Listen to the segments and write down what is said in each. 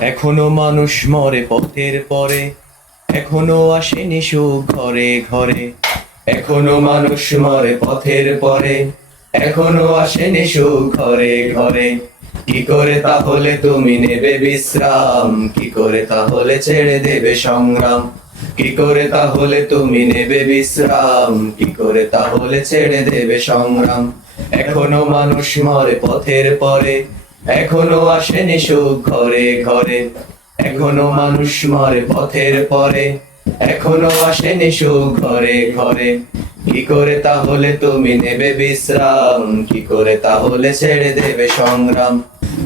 এখনও মানুষ মরে পথের পরে, এখনও আসেনি সুখ ঘরে ঘরে, এখনও মানুষ মরে পথের পরে, এখনও আসেনি সুখ ঘরে ঘরে। কি করে তাহলে তুমি নেবে বিশ্রাম? কি করে তাহলে ছেড়ে দেবে সংগ্রাম? কি করে তাহলে তুমি নেবে বিশ্রাম? কি করে তাহলে ছেড়ে দেবে সংগ্রাম? এখনও মানুষ মরে পথের পরে এখনও আসেনি সুখ ঘরে ঘরে, এখনও মানুষ মরে পথের পরে, এখনও আসেনি সুখ ঘরে ঘরে। কি করে তাহলে তুমি নেবে বিশ্রাম, কি করে তাহলে ছেড়ে দেবে সংগ্রাম?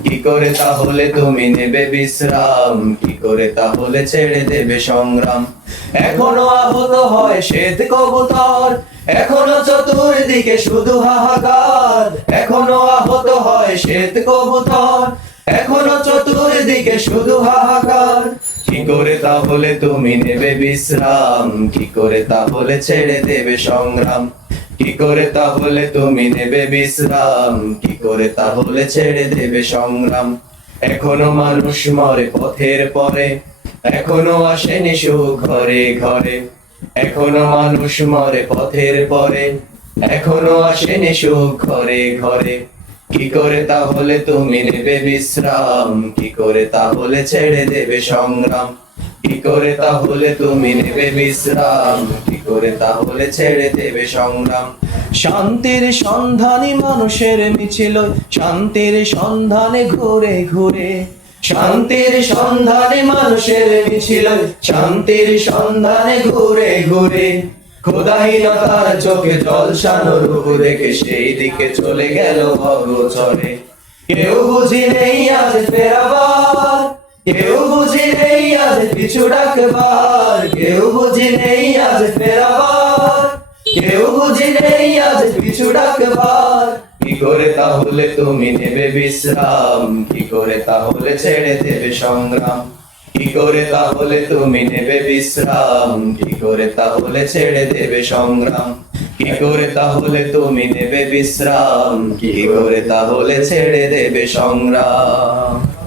কি করে তাহলে তুমি নেবে বিশ্রাম? কি করে তাহলে ছেড়ে দেবে সংগ্রাম? এখনও আহত হয় শ্বেত কবুতর। এখনও চতুর্দিকে শুধু হাহাকার। এখনও আহত হয় শ্বেত কবুতর। এখনও চতুর্দিকে শুধু হাহাকার। কি করে তাহলে তুমি নেবে বিশ্রাম? কি করে তাহলে ছেড়ে দেবে সংগ্রাম? কি করে তাহলে তুমি নেবে বিশ্রাম? কি করে তাহলে ছেড়ে দেবে সংগ্রাম? এখনও মানুষ মরে পথের পরে, এখনও আসেনি সুখ ঘরে। ঘরে এখনও মানুষ মরে পথের পরে, এখনও আসেনি সুখ ঘরে ঘরে। কি করে তাহলে তুমি নেবে বিশ্রাম? কি করে তাহলে ছেড়ে দেবে সংগ্রাম? কি করে তাহলে তুমি নেবে বিশ্রাম কি করে তাহলে ছেড়ে দেবে সংগ্রাম। শান্তির সন্ধানী মানুষের মিছিল, শান্তির সন্ধানে ঘুরে ঘুরে। শান্তির সন্ধানে মানুষের মিছিল, শান্তির সন্ধানে ঘুরে ঘুরে। খোদাহীনতার চোখে জলসানো রূপ দেখে সেই দিকে চলে গেল অগোচরে। কেউ বুঝি নেই আজ ফেরাবার, কেউ পিছু ডাকবার কেউ বুঝি নেই আজ ফেরাবার। কেউ বুঝি নেই আজ পিছু ডাকবার কি করে তাহলে তুমি নেবে বিশ্রাম? কি করে তাহলে ছেড়ে দেবে সংগ্রাম? কি করে তাহলে তুমি নেবে বিশ্রাম? কি করে তাহলে ছেড়ে দেবে সংগ্রাম? কি করে তাহলে তুমি নেবে বিশ্রাম? কি করে তাহলে ছেড়ে দেবে সংগ্রাম?